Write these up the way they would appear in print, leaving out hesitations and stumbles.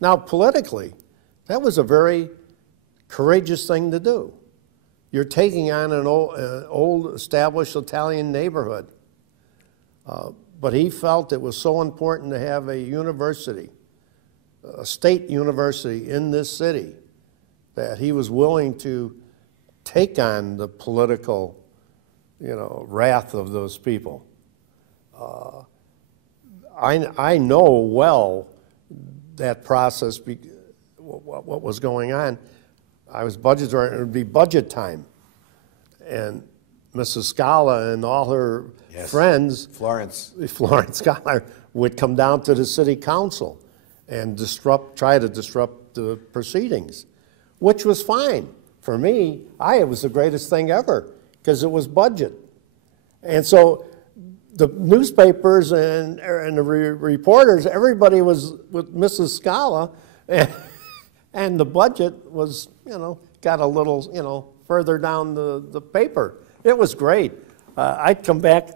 Now, politically, that was a very courageous thing to do. You're taking on an old established Italian neighborhood. But he felt it was so important to have a university, a state university in this city, that he was willing to take on the political, wrath of those people. I know well that process, what was going on. I was budget director, it would be budget time. And Mrs. Scala and all her friends, Florence Scala, would come down to the city council and try to disrupt the proceedings, which was fine. For me, it was the greatest thing ever, because it was budget. And so the newspapers and the reporters, everybody was with Mrs. Scala, and the budget was, got a little, further down the paper. It was great. I'd come back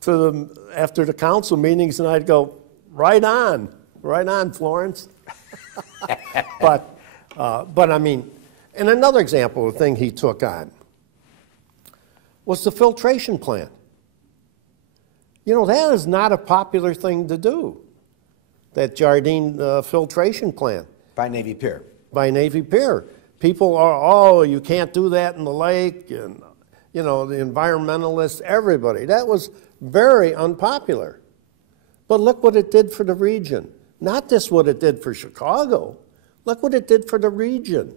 to them after the council meetings, and I'd go, right on, Florence. But I mean, and another example of the thing he took on was the filtration plant. That is not a popular thing to do, that Jardine filtration plant. By Navy Pier. By Navy Pier. People are, you can't do that in the lake, and, the environmentalists, everybody. That was very unpopular. But look what it did for the region. Not just what it did for Chicago. Look what it did for the region.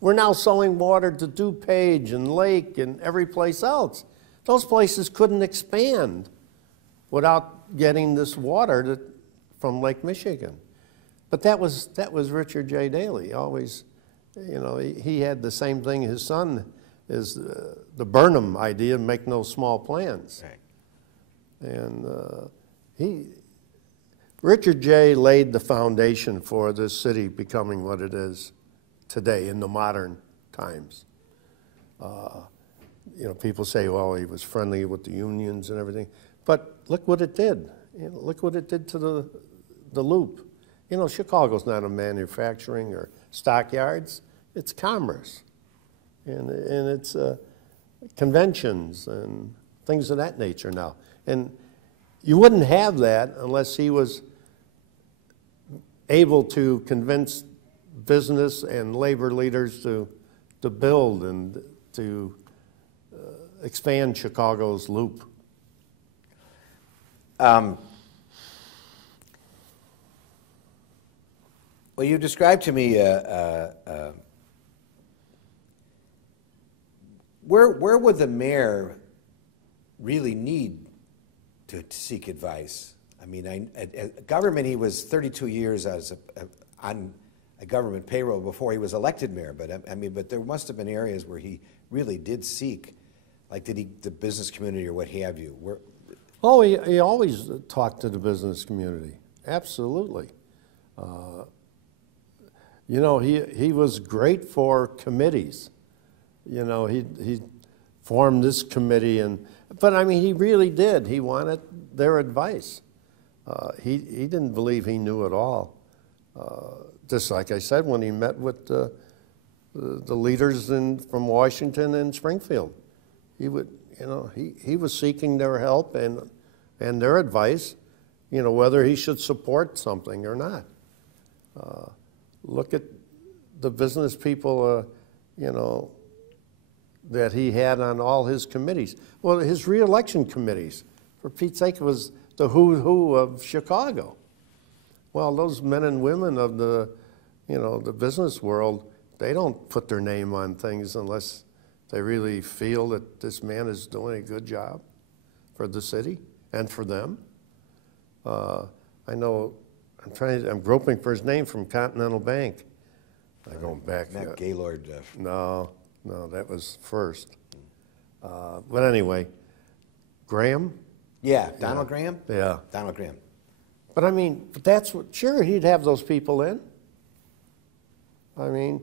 We're now selling water to DuPage and Lake and every place else. Those places couldn't expand without getting this water from Lake Michigan. But that was Richard J. Daley. Always, he had the same thing. His son is the Burnham idea, make no small plans. Right. And Richard J. laid the foundation for this city becoming what it is today in the modern times. People say, well, he was friendly with the unions and everything. But look what it did. Look what it did to the loop. Chicago's not a manufacturing or stockyards. It's commerce. And it's conventions and things of that nature now. And you wouldn't have that unless he was able to convince business and labor leaders to build and to expand Chicago's loop. Well, you described to me where would the mayor really need to seek advice? I mean, at government, he was 32 years on a government payroll before he was elected mayor. But there must have been areas where he really did seek, like the business community or what have you. He always talked to the business community. Absolutely. He was great for committees. He formed this committee, but I mean, he really did. He wanted their advice. He didn't believe he knew it all. Just like I said, when he met with the leaders from Washington and Springfield, he was seeking their help and their advice, whether he should support something or not. Look at the business people, that he had on all his committees. Well, his re-election committees, for Pete's sake, was the who's who of Chicago. Well, those men and women of the business world, they don't put their name on things unless they really feel that this man is doing a good job for the city and for them. I know, I'm groping for his name from Continental Bank. I'm going back. Not Gaylord. No, that was first. But anyway, Graham? Yeah, Donald Graham? Yeah. Donald Graham. But I mean, sure, he'd have those people in. I mean,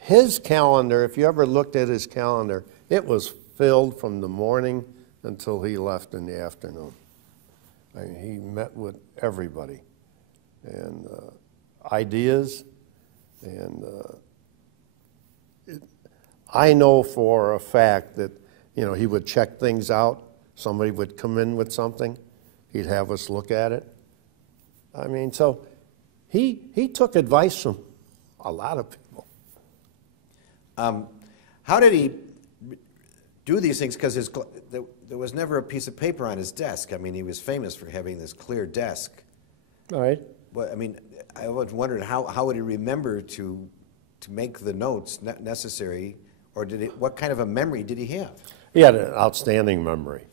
his calendar, if you ever looked at his calendar, it was filled from the morning until he left in the afternoon. I mean, he met with everybody. And ideas, and I know for a fact that, you know, he would check things out. Somebody would come in with something, he'd have us look at it. I mean, so he took advice from a lot of people. How did he do these things? Because there was never a piece of paper on his desk. I mean, he was famous for having this clear desk. All right. But I mean, I was wondering how would he remember to make the notes necessary, or what kind of a memory did he have? He had an outstanding memory.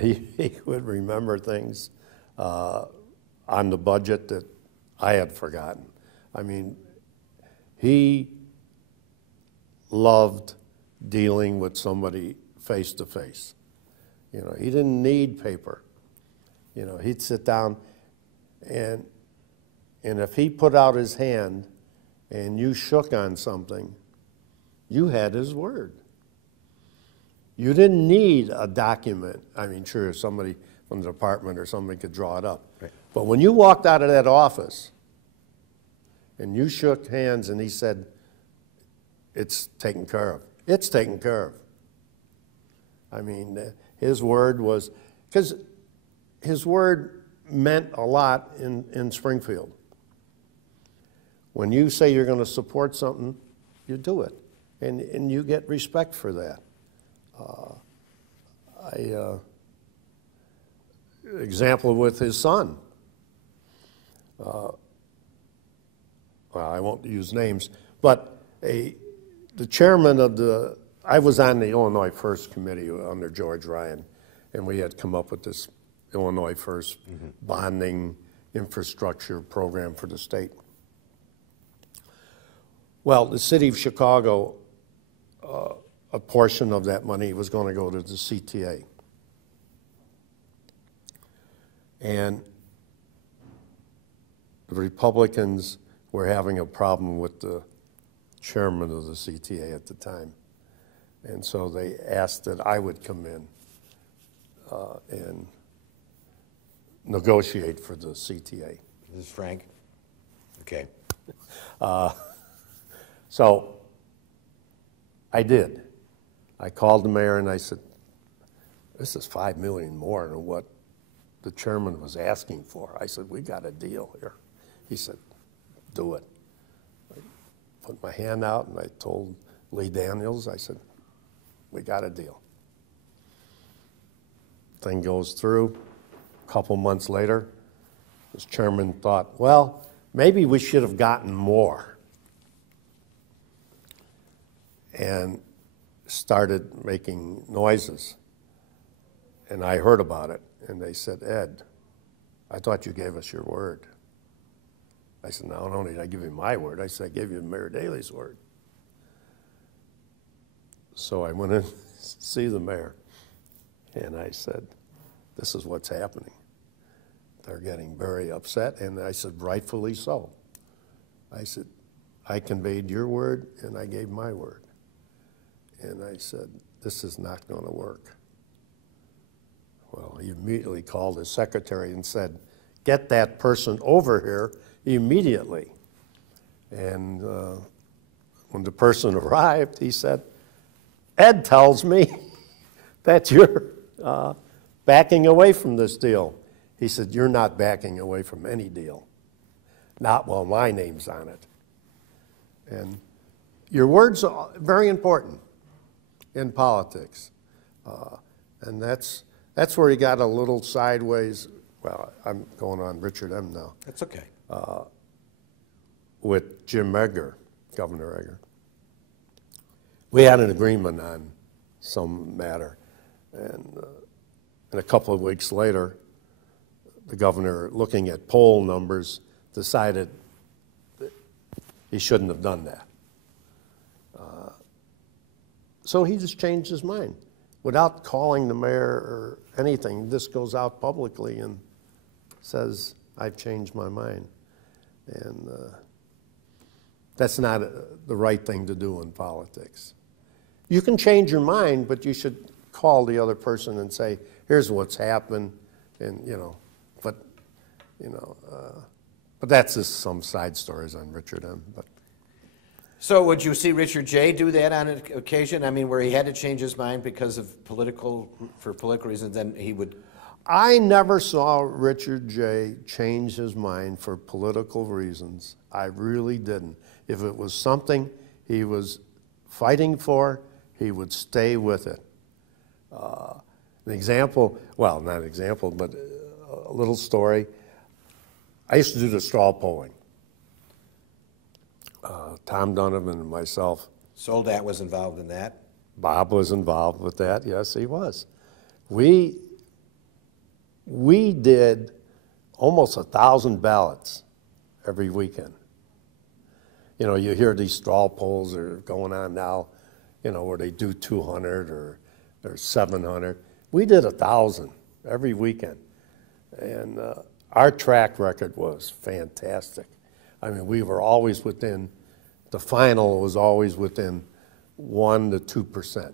He would remember things on the budget that I had forgotten. I mean, he loved dealing with somebody face to face. You know, he didn't need paper. You know, he'd sit down and if he put out his hand and you shook on something, you had his word. You didn't need a document. I mean, sure, somebody from the department or somebody could draw it up. Right. But when you walked out of that office and you shook hands and he said, it's taken care of. It's taken care of. I mean, his word was, because his word meant a lot in Springfield. When you say you're going to support something, you do it. And you get respect for that. Example with his son. Well, I won't use names, but the chairman of I was on the Illinois First Committee under George Ryan, and we had come up with this Illinois First bonding infrastructure program for the state. Well, the city of Chicago, a portion of that money was going to go to the CTA. And the Republicans were having a problem with the chairman of the CTA at the time. And so they asked that I would come in and negotiate for the CTA. This is Frank? Okay. So I did. I called the mayor and I said, this is $5 million more than what the chairman was asking for. I said, we got a deal here. He said, do it. I put my hand out and I told Lee Daniels, I said, we got a deal. Thing goes through. A couple months later, this chairman thought, well, maybe we should have gotten more. And started making noises. And I heard about it. And they said, Ed, I thought you gave us your word. I said, no, not only did I give you my word, I said, I gave you Mayor Daley's word. So I went in to see the mayor, and I said, this is what's happening. They're getting very upset, and I said, rightfully so. I said, I conveyed your word, and I gave my word. And I said, this is not going to work. Well, he immediately called his secretary and said, get that person over here immediately. And when the person arrived, he said, Ed tells me that you're backing away from this deal. He said, you're not backing away from any deal. Not while my name's on it. And your words are very important in politics. And that's where he got a little sideways. Well, I'm going on Richard M. now. That's okay. With Jim Edgar, Governor Edgar. We had an agreement on some matter. And a couple of weeks later, the governor, looking at poll numbers, decided that he shouldn't have done that. So he just changed his mind. Without calling the mayor or anything, this goes out publicly and says, I've changed my mind. And that's not the right thing to do in politics. You can change your mind, but you should call the other person and say, here's what's happened, and, But that's just some side stories on Richard M. But So would you see Richard J. do that on an occasion? I mean, where he had to change his mind because of political reasons, then he would... I never saw Richard J. change his mind for political reasons. I really didn't. If it was something he was fighting for, he would stay with it. An example, well, not an example, but a little story. I used to do the straw polling. Tom Donovan and myself. Soldat was involved in that? Bob was involved with that. Yes, he was. We did almost 1,000 ballots every weekend. You know, you hear these straw polls that are going on now, you know, where they do 200 or 700. We did 1,000 every weekend. And our track record was fantastic. I mean, we were always within, the final was always within 1% to 2%.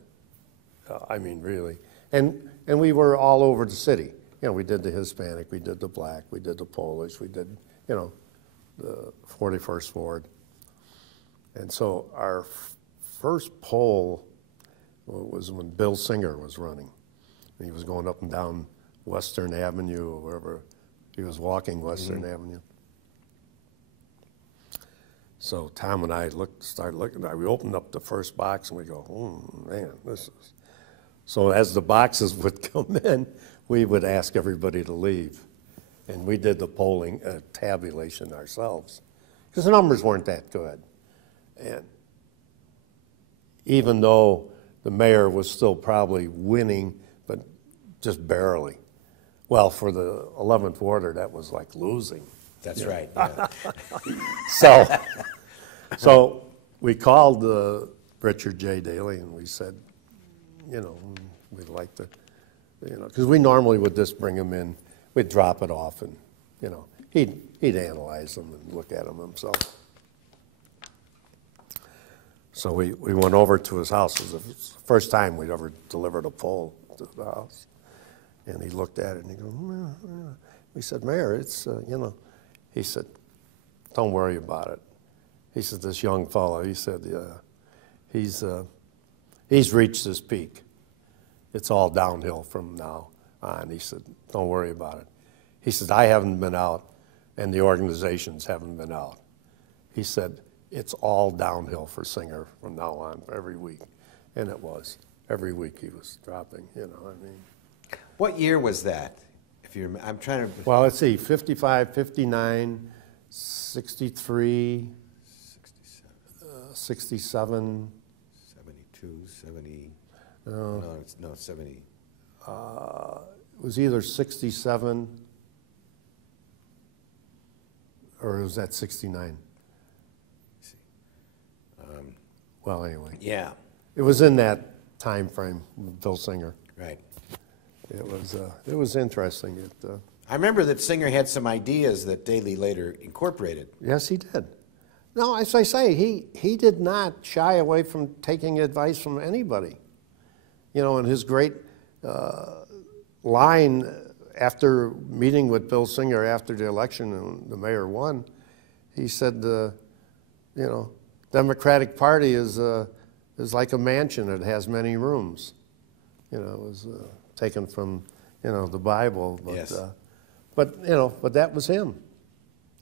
I mean, really. And we were all over the city. You know, we did the Hispanic, we did the Black, we did the Polish, we did, you know, the 41st Ward. And so our first poll was when Bill Singer was running. He was going up and down Western Avenue or wherever. He was walking Western Avenue. So Tom and I started looking. We opened up the first box and we go, oh man, this is. So as the boxes would come in, we would ask everybody to leave. And we did the polling tabulation ourselves because the numbers weren't that good. And even though the mayor was still probably winning, but just barely. Well, for the 11th Ward, that was like losing. That's right. Yeah. So we called Richard J. Daley and we said, you know, we'd like to, you know, because we normally would just bring him in, we'd drop it off and, you know, he'd analyze them and look at them himself. So we went over to his house. It was the first time we'd ever delivered a poll to the house. And he looked at it and he goes, yeah. We said, Mayor, it's, you know, he said, don't worry about it. He said, this young fellow, he said, he's reached his peak. It's all downhill from now on. He said, don't worry about it. He said, I haven't been out and the organizations haven't been out. He said, it's all downhill for Singer from now on every week. And it was. Every week he was dropping, you know, I mean. What year was that? If you remember, I'm trying to... Well, let's see, 55, 59, 63, 67. 72, 70... No, no, 70... it was either 67 or it was at 69. Well, anyway. Yeah. It was in that time frame with Bill Singer. Right. It was interesting. I remember that Singer had some ideas that Daley later incorporated. Yes, he did. No, as I say, he did not shy away from taking advice from anybody. You know, and his great line after meeting with Bill Singer after the election and the mayor won, he said, you know, Democratic Party is like a mansion. It has many rooms. You know, it was taken from, you know, the Bible. But, yes. But, you know, but that was him.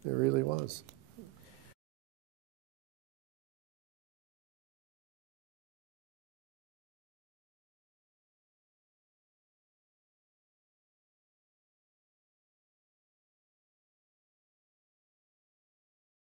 It really was.